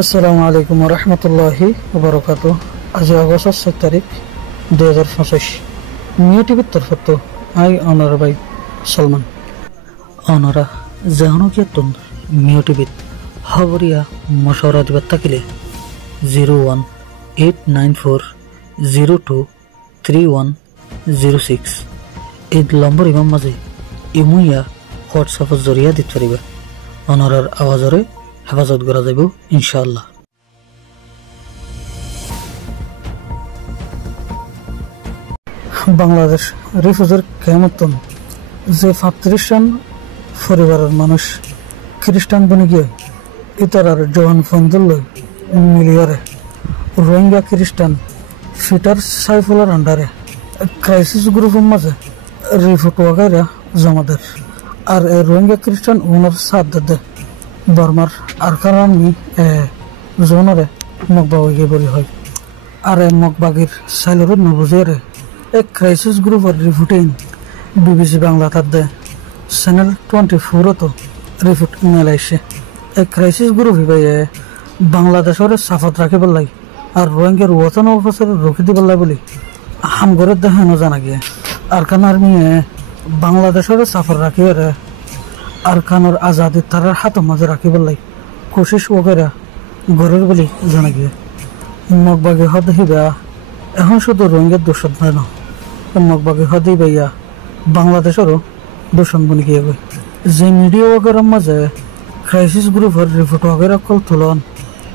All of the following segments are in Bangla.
আসসালামু আলাইকুম রহমতুল্লাহি বরকাত। আজ আগস্ট 7 তারিখ 2025 মিও টিভির তরফত আই অনার ভাই সলমান অনারা জাহানো কিয়তন মিও টিভিত খবরিয়া মশওয়ারা দিবার থাকিলে 01894023106 এই নম্বর ইমাম মাঝে ইমুইয়া হোয়াটসঅ্যাপের জরিয়া দিতে পারিবা। অনারার আওয়াজরে হেফাজত করা যাব ইনশাআল্লাহ। বাংলাদেশ রিফিউজির কেমতন যে 35 জন পরিবারের মানুষ খ্রিস্টান বনে গিয়ে ইতারার জওয়ান ফন্দুল মিলিয়রে রোহিঙ্গা খ্রিস্টান ফিটার সাইফুলের আন্ডারে ক্রাইসিস গ্রুপের মাঝে রিফুট ওয়াগাইরা জমাদের আর এই রোহিঙ্গা খ্রিস্টান ওনার সাথ দে বর্মার আরকার আর্মি জোনরে মগবাগি বলি হয় আর মগবাগির সাইলরের নবুজিয়ারে এক ক্রাইসিস গ্রুপের রিফুটেইন বিবিসি বাংলা তার দে চ্যানেল 24 তো রিফুট মেলাইছে। এক ক্রাইসিস গ্রুপ হিবাইয়ে বাংলাদেশের সাফত রাখিবার লাগে আর রোহিঙ্গার ওয়াতন অফিসার রুখি দিবার লাগে বলি হামগরের দেখানো জানা গিয়ে আরকান আর্মি বাংলাদেশের সাফর রাখিয়ে আরকানোর আজাদি তার হাত মাঝে রাখিবার লাগে কোশিশ ওগেরা গরের বলি জানা গিয়ে মগবাগি হদ হিবা এখন শুধু রোহিঙ্গার দোষণ হয় না, মগবাগি হদ হিবাইয়া বাংলাদেশেরও দোষণ বনি গিয়ে গই যে মিডিয়া ওগেরার মাঝে ক্রাইসিস গ্রুপের রিপোর্ট ওগেরা কল তুলন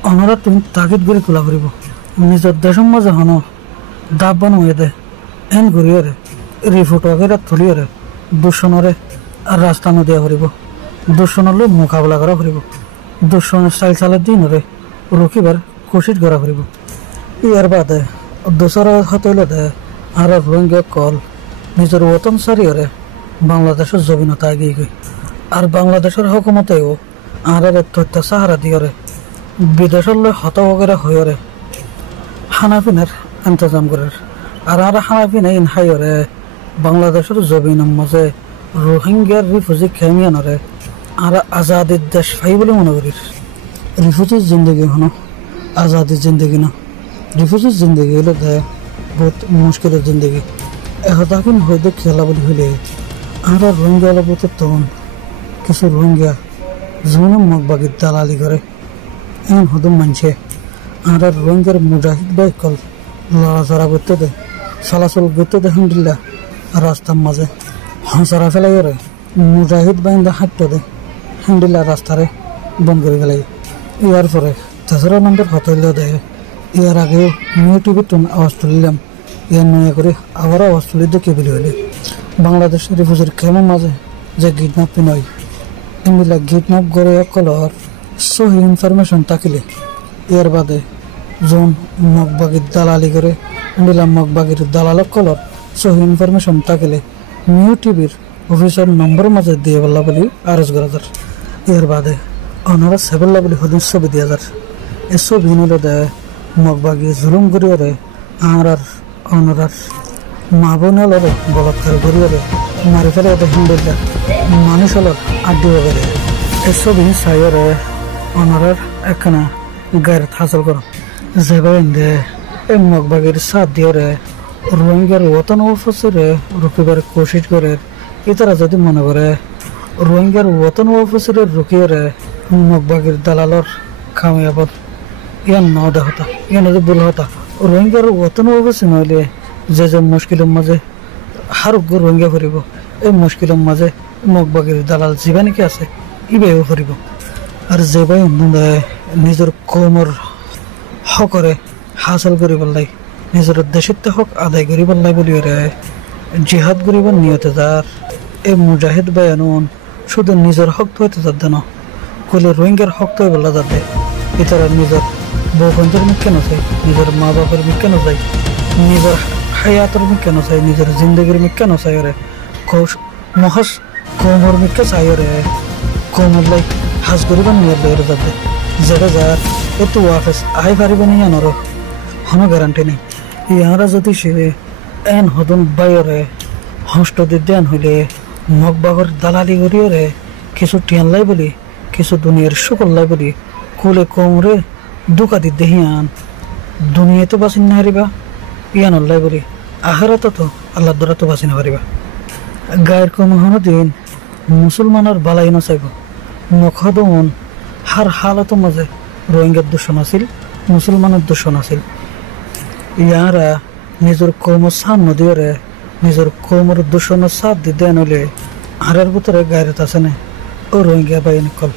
ওনারা তুমি তাগিদ করে তোলা করিব নিজের দেশের মাঝে হন দাব বানুয়ে দে এন ঘুরিয়ে রিপোর্ট ওগেরা তুলিয়ে দূষণরে রাস্তা নদিয়া করিব দূষণলৈ মোকাবিলা করা করিব দূষণের চাল চালের দিনরে রুখিবার কোশিশ করা করিব। ইয়ার বাদে দোসরা হতইলে দে আর রোহিঙ্গা কল নিজের ওতন সারিয়ে বাংলাদেশের জমিনতা এগিয়ে গই আর বাংলাদেশের হকুমতেও আর তথ্য সাহারা দিয়ে বিদেশের হত বগেরা হয়ে খানাপিনার ইন্তজাম করে আর খানাপিনা ইনহাইরে বাংলাদেশের জমিনের মাঝে রোহিঙ্গার রিফিউজি খেমিয়ানরে আর আজাদির দেশ ভাই বলে মনে করি। রিফিউজির জিন্দগি হনো আজাদির জিন্দগি না, রিফিউজির জিন্দগি হলে দেয় বহুত মুশকিলের জিন্দগি এখন হয়তো খেলা বলি হইলে আর রোহিঙ্গা বলতে তখন কিছু রোহিঙ্গা জীবনে মগবাগির দালালি করে এমন হদম মানছে আর রোহিঙ্গার মুজাহিদ বাই কল লড়াচড়া করতে দেয় চলাচল করতে দেয় হান্ডিল্লা রাস্তার মাঝে হাঁসারা ফেলাই করে মুজাহিদ বাইন্দা হাঁটতে দেয় হ্যান্ডিল্লা রাস্তারে বন্ধ করে ফেলাই। ইয়ার পরে 10 নম্বর হতইল দেয় ইয়ার আগেও মিও টিভির আওয়াজ তুলিলাম ইয়ার নয়া করে আবার আওয়াজ তুলি দেখে বলি হলে বাংলাদেশ রিফিউজির কেমন মাঝে যে কিডন্যাপ নয় এমনি কিডন্যাপ করে কলর সহি ইনফরমেশন থাকিলে ইয়ার বাদে জন মগবাগির দালালি করে নিলাম মগবাগির দালালক কলর সহি ইনফরমেশন থাকিলে মিও টিভির অফিসের নম্বর মাঝে দিয়ে বললা বলি আরজ করা যার। এর বাদে ওনারা সেবেল্লা বলি হদিন ছবি দিয়া যার এ ছবি নিলে দেয় মগবাগি জুলুম করিয়ে আর ওনার মা বোনলরে বলাৎকার করিয়ে মারি ফেলে হিন্দুরা মানুষ হল আড্ডি বগেরে এ ছবি চাইরে ওনার একখানা গায়ের হাসল করো যেভাবে দে এই মগবাগির সাথ দিয়ে রোহিঙ্গার ওতন অফিসরে রুকিবার কোশিশ করে ইতারা যদি মনে করে রোহিঙ্গার ওতন অফিসরে রুকিয়ে মগবাগির দালালর কামিয়াবত ইয়ান ন দে হতা ইয়ান যদি ভুল হতা রোহিঙ্গার ওতন অফিসে নইলে যে যে মুশকিলের মাঝে হারুক রোহিঙ্গা ফুরিব এই মুশকিলের মাঝে মগবাগির দালাল জীবা নাকি আছে ইবেও ফুরিব আর যে ভাই নিজের কমর হকরে হাসল করিবার লাই নিজের দেশের হক আদায় করিবার লাই বলি জিহাদ করিবার নিয়তে যার এই মুজাহিদ বায়ানুন শুধু নিজের হক হইতে যাতে না কইলে রোহিঙ্গার হক তো বলা যাতে এটারা নিজের বউ বন্ধুর মুখ কেন চাই নিজের মা বাবার মুখ কেন চাই নিজের হায়াতের মুখ কেন চাই নিজের জিন্দগির মুখ কেন চাই মহাস কমর মুখকে চাই কমর লাই হাজ করিবার নিয়ত বের যাতে যেটা যার একটু ওয়াফেস আই পারিব নি আনার কোনো গ্যারান্টি নেই। ইয়ারা যদি সে এন হদন বাইরে হস্ত দেন হইলে মগবাগর দালালি করিয়ে কিছু টিয়ান লাই বলি কিছু দুনিয়ার শুকল লাই বলি কুলে কমরে দুকা দি দেহিয়ান দুনিয়া তো বাঁচিন না হারিবা ইয়ান অল্লাই বলি আখেরাত তো আল্লাহ দ্বারা তো বাঁচি না পারিবা গায়ের কমহন দিন মুসলমানের বালাই নচাইব নখদমন হার হালত মাঝে রোহিঙ্গার দূষণ আছিল মুসলমানের দূষণ আছিল ইয়ারা নিজের কৌমর সান নদীরে নিজের কৌমর দূষণের সাথ দিতে আনলে আরার ভিতরে গায়ের আছে না ও রোহিঙ্গা বাহিনী কল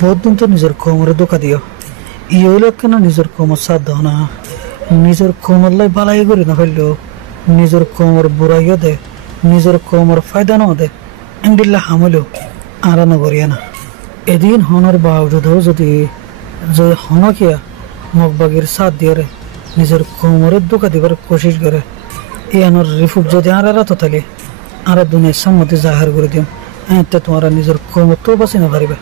বহুত দিন তো নিজের কৌমরে দোকা দিও ই হইলে কেন নিজের কৌমর সাথ দাও না নিজের কৌমর লাই বালাই করি না ফেললেও নিজের কৌমর বুড়াইও দে নিজের কৌমর ফায়দা নাও দে এন্ডিল্লা হামলেও আরা নগরিয়া না এদিন হনর বাউজুদেও যদি যে হনকিয়া মগবাগির সাথ দিয়ে নিজের কোমরের দোকা দিবার কোশিশ করে এই আনোর রিপোর্ট যদি আর তো তাহলে আর দুনিয়ার সম্মতি জাহার করে দিও এতে তোমার নিজের কোমর তো বাঁচি না পারিবে।